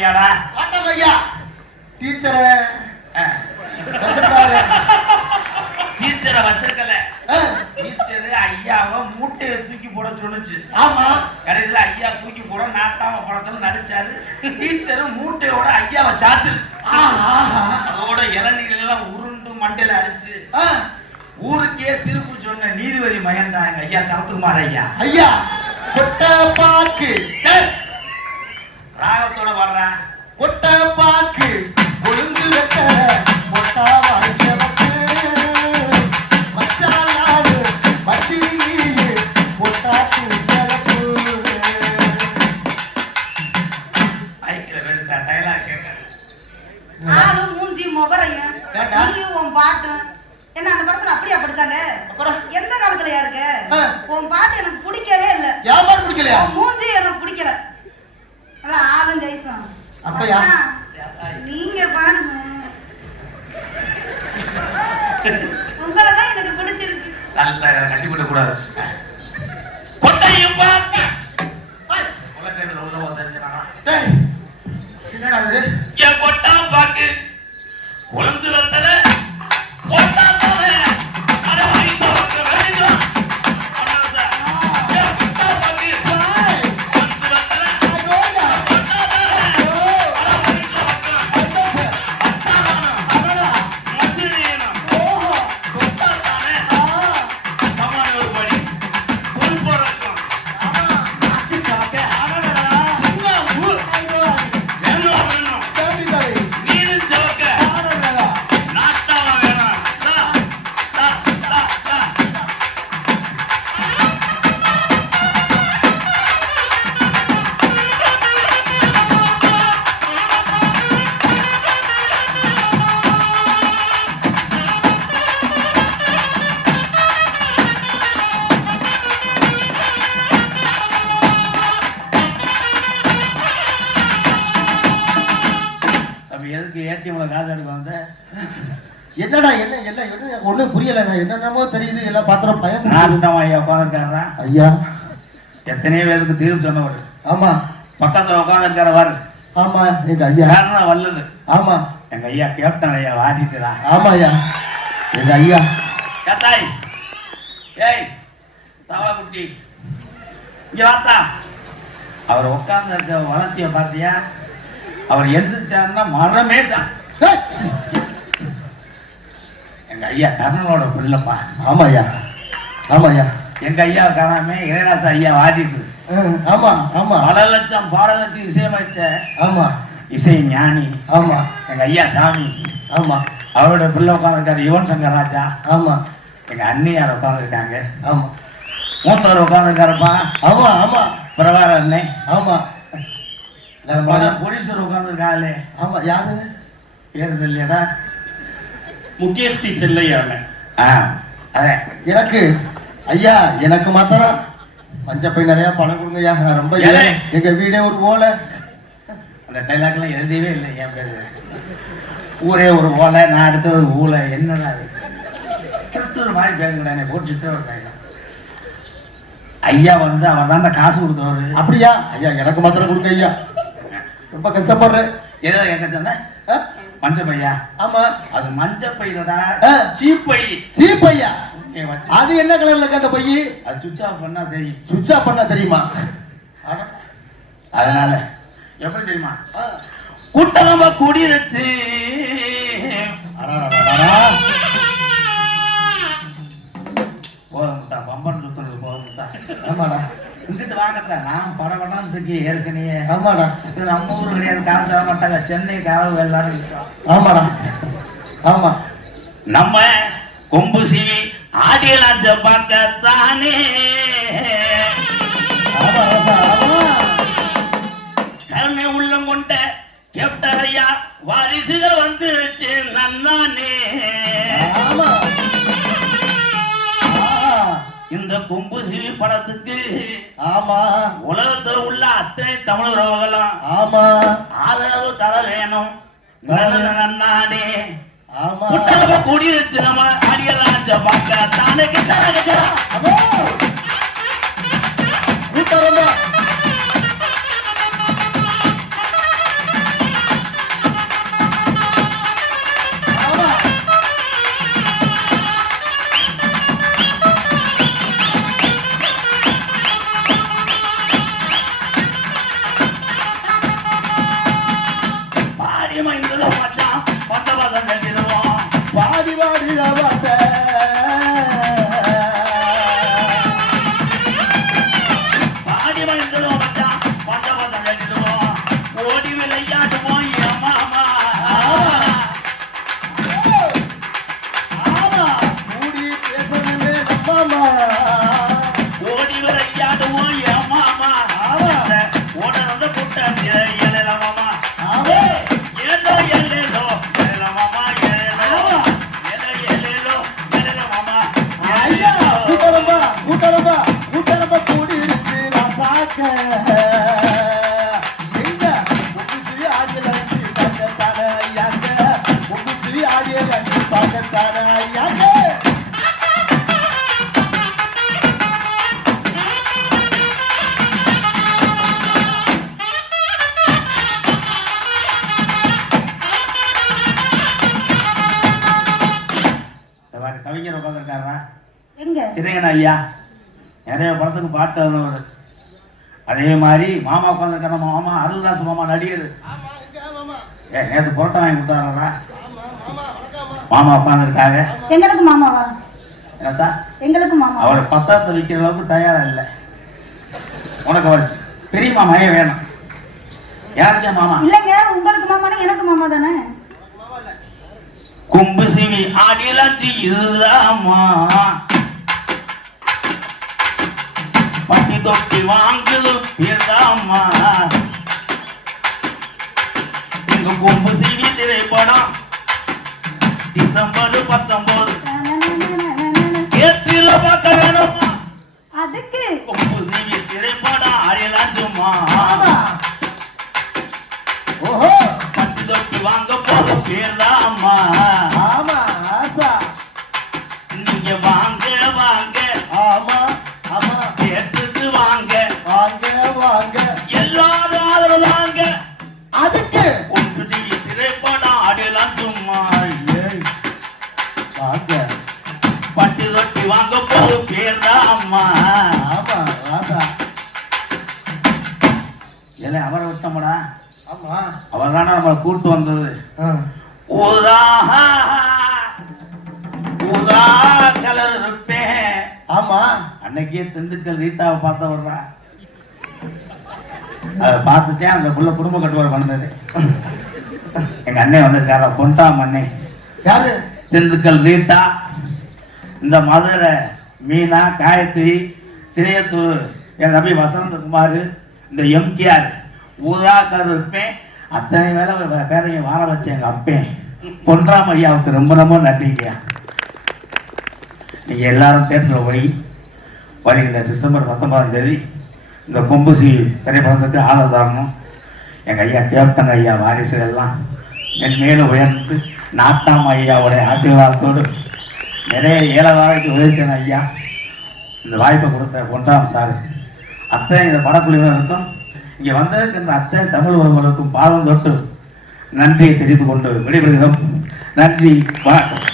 ஐயாடா. வாட்டாங்க ஐயா. டீச்சரை வச்சிருக்காரு. டீச்சரை வச்சிருக்கல. டீச்சரு ஐயாவை மூட்டையை தூக்கி போட சொன்னுச்சு. ஆமா. கடைசியில ஐயா தூக்கி போட நாட்டாம படத்துல நடிச்சாரு. டீச்சரு மூட்டையோட ஐயாவை சாச்சிருச்சு. அதோட இளநீர் எல்லாம் உருண்டு மண்டையில அடிச்சு ஊருக்கே திருப்பு சொன்ன நீதிபதி மகன்டா எங்க ஐயா சரத்குமார் ஐயா. ஐயா கொட்டை பாக்கு ராகத்தோட வர்றான். கொட்டை பாக்கு கொழுந்து வெட்ட கொட்டா வாய்ச்சவக்கு மச்சாலாடு மச்சினி கொட்டாக்கு கிளப்பு. ஐக்கிற பேசுதா டைலாக் கேட்க. ஆளு மூஞ்சி முகரையும் நீயும் உன் பாட்டு என்ன அந்த படத்துல அப்படியா படிச்சாங்க? அப்புறம் எந்த காலத்துல யாருக்கு உன் பாட்டு எனக்கு பிடிக்கவே இல்ல. யார் பாட்டு பிடிக்கலையா? மூஞ்சி எனக்கு பிடிக்கல. நல்லா ஆளும் ஜெயிசம். அப்ப நீங்க பாடுங்க. உங்களை தான் எனக்கு பிடிச்சிருக்கு. கட்டி விட கூடாது. கொட்டையும் பார்க்க உலகத்துல உள்ளவோ தெரிஞ்சுனா என்னடா இது? என் கொட்டா பாக்கு குழந்தை வந்தல கொட்டா தானே அட வயசு வந்து வெடிச்சா அண்ணா என் கொட்டா பாக்கு குழந்தை வந்தல கொட்டா தானே அட வயசு வந்து அச்சானா அடடா மச்சினேனா ஓஹோ கொட்டா தானே கமான ஒரு படி புல் போறோம். ஆமா அத்தி சாக்க அடடா சின்ன ஊ ஐயோ வேணோ வேணோ தம்பி பாய் நீரு சாக்க அடடா நாட்டாவா வேணாம். டா டா டா டா தம்பி எதுக்கு ஏடிஎம்ல காசு எடுக்க வந்த? என்னடா என்ன என்ன என்ன ஒண்ணும் புரியல. நான் என்னென்னமோ தெரியுது எல்லாம் பாத்திரம் பயம். நாட்டம் ஐயா உட்காந்துருக்காரா ஐயா. எத்தனையோ பேருக்கு தீர்வு சொன்னவர். ஆமா பக்கத்துல உட்காந்துருக்கார வாரு. ஆமா எங்க ஐயா. காரணம் வல்லது. ஆமா எங்க ஐயா கேப்டன் ஐயா வாதிச்சதா. ஆமா ஐயா எங்க ஐயா. கத்தாய் ஏய் தவளை குட்டி இங்க வாத்தா. அவர் உட்கார்ந்து இருக்க வளர்த்திய பாத்தியா? அவர் எந்திரிச்சாருன்னா மரமே தான். ஏய்! எங்க ஐயா கர்ணனோட பிள்ளைப்பா. ஆமா ஐயா. ஆமா ஐயா. எங்க ஐயா காணாம இளையராசா ஐயா வாதிசு. ஆமா ஆமா பல லட்சம் பாடலுக்கு இசையமைச்ச ஆமா இசை ஞானி ஆமா எங்க ஐயா சாமி. ஆமா அவரோட பிள்ளை உட்காந்துருக்காரு யுவன் சங்கர் ராஜா. ஆமா எங்க அண்ணியார் உட்காந்துருக்காங்க. ஆமா மூத்தவர் உட்காந்துருக்காருப்பா ஆமா ஆமா பிரபார அண்ணே. ஆமா புரீஸ்வர் உட்காந்துருக்காளே. ஆமா யாரு பேரு இல்லையாடா? முகேஷ் டி செல்லையாண்ணே. அதே எனக்கு ஐயா எனக்கு மாத்திரம் பஞ்சப்பை நிறைய பணம் கொடுங்க ஐயா. நான் ரொம்ப ஏழை. எங்க வீடே ஒரு ஓலை. அந்த டைலாக்லாம் எழுதவே இல்லை. என் பேரு ஊரே ஒரு ஓலை, நான் அடுத்தது ஒரு ஊலை. என்னடா அது கிறிஸ்துவர் மாதிரி பேசுகிறேன் போட்டு சித்திரம். ஐயா வந்து அவர் தான் காசு கொடுத்தவர். அப்படியா ஐயா? எனக்கு மாத்திரம் கொடுங்க ஐயா. ரொம்ப கஷ்டப்படுறேன். ஏதோ எங்க சொன்ன மஞ்ச பையா? ஆமா அது மஞ்ச பையடா. சீப்பை. சீப்பையா? அது என்ன கலர்ல இருக்கு அந்த பையி? அது சுவிட்ச் ஆஃப் பண்ணா தெரியும். சுவிட்ச் ஆஃப் பண்ணா தெரியுமா? அதனால எப்படி தெரியுமா? குட்டலம்ப குடியிருச்சு. போதும்தா பம்பன் சுத்துறது போதும்தா. ஆமாடா இங்கிட்டு வாங்கத்தான் நான் படப்படான்னு தூக்கி ஏற்கனவே. ஆமாடா நம்ம ஊரு கிடையாது, காசு தர மாட்டாங்க. சென்னை காரவு எல்லாரும் நிற்கிறோம். ஆமாடா ஆமா நம்ம கொம்பு சீவி ஆடியலாச்ச பார்க்கத்தானே. ஆமா ஆமா ஆமா கருணை உள்ளம் கொண்ட கேப்டன் ஐயா வாரிசுகள் வந்துருச்சு நன்னானே. ஆமா இந்த கொம்பு சீவி படத்துக்கு ஆமா உலகத்துல உள்ள அத்தனை தமிழ் உறவுகளும் ஆமா ஆதரவு தர வேணும் நன்னானே. ஆமா குட்டலம்ப குடியிருச்சு நம்ம ஆடியலாச்ச பார்க்கத்தானே. பதம் கட்டிடுவோம் பாடி பாடிட பாட்ட பாடி வந்துடுவோம் மச்சான் பந்த பதம் கட்டிடுவோம் ஓடி விளையாடுவோம் என் மாமா ஆமா கூடி பேசணுமே நம்மாமா ஓடி விளையாடுவோம் என் மாமா ஓட வந்து கூட்டம் எழல மாமா ஆமா ஏதோ எழலோ எழல மாமா எழலோ எழலோ எழல மாமா ஐயா கூட்டரம்பா கூடிருச்சு நான் சாக்க எங்க உப்பு சிவி ஆடிய லட்சி பார்க்கத்தான ஐயாங்க உப்பு சிவி ஆடிய லட்சி பார்க்கத்தான ஐயாங்க கவிஞர் உட்காந்துருக்காரா எங்க சிறையன் ஐயா நிறைய படத்துக்கு பாட்டு எழுதினவர் அதே மாதிரி மாமா உட்காந்துருக்கார மாமா அருள்தாஸ் மாமா நடிகர் நேற்று புரோட்டா வாங்கி கொடுத்தாரா மாமா உட்காந்துருக்காங்க எங்களுக்கு மாமாவா என்னத்தா எங்களுக்கு மாமா அவர் பத்தாத்து விற்கிற அளவுக்கு தயாரா இல்லை உனக்கு அவர் பெரிய மாமாயே வேணும் யாருக்கே மாமா இல்லைங்க உங்களுக்கு மாமானா எனக்கு மாமா தானே கும்பு சிவி ஆடிலாச்சு இதுதாமா பட்டி தொட்டி வாங்குது பேர்தாமா எங்க கும்பு சிவி திரைப்படம் டிசம்பர் 19 ஏத்தில பார்க்க வேணுமா அதுக்கு கும்பு சிவி திரைப்படம் ஆடிலாச்சுமா ஆமா ஓஹோ பட்டி தொட்டி வாங்க போது பேர்தாமா ஆமா ஆசா நீங்க வாங்க வாங்க ஆமா ஆமா கேட்டுட்டு வாங்க வாங்க வாங்க எல்லாரும் ஆதரவு தாங்க அதுக்கு கொண்டு செய்ய திரைப்படம் ஆடலாம் சும்மா ஏய், வாங்க பட்டி தொட்டி வாங்க போது பேர்தான் அம்மா ஆமா ஆசா இல்லை அவரை விட்டோம்டா ஆமா அவர் தானே நம்மளை கூட்டு வந்தது ஆ. ஊதா ஊதா கலர் இருப்பேன் ஆமா அன்னைக்கே திண்டுக்கல் ரீதாவை பார்த்த வர்றா அதை பார்த்துட்டேன் அந்த புள்ள குடும்ப கட்டுவார் வந்தது எங்க அண்ணன் வந்திருக்காரா கொண்டாம் அண்ணே யாரு திண்டுக்கல் ரீதா இந்த மதுரை மீனா காயத்ரி திரையத்தூர் என் தம்பி வசந்தகுமார் இந்த எம்கேஆர் ஊதாக்கர் இருப்பேன் அத்தனை வேலை பேரையும் வார வச்சேன் எங்கள் அப்பேன் பொன்ராம் ஐயாவுக்கு ரொம்ப ரொம்ப நன்றிங்கய்யா நீங்கள் எல்லாரும் தேட்டரில் போய் வருகின்ற டிசம்பர் 19ஆம் தேதி இந்த கொம்புசி திரைப்படத்துக்கு ஆதரவு தரணும் எங்கள் ஐயா கேப்டன் ஐயா வாரிசுகள் எல்லாம் மேலும் உயர்ந்து நாட்டாம் ஐயாவுடைய ஆசீர்வாதத்தோடு நிறைய ஏழைவாழைக்கு உதவிச்சேன் ஐயா இந்த வாய்ப்பை கொடுத்த பொன்ராம் சார் அத்தனை இந்த படக்குழுவினருக்கும் இங்கே வந்திருக்கின்ற அத்தனை தமிழ் உறவுகளுக்கும் பாதம் தொட்டு நன்றியை தெரிவித்துக் கொண்டு விடைபெறுகிறோம். நன்றி, வணக்கம்.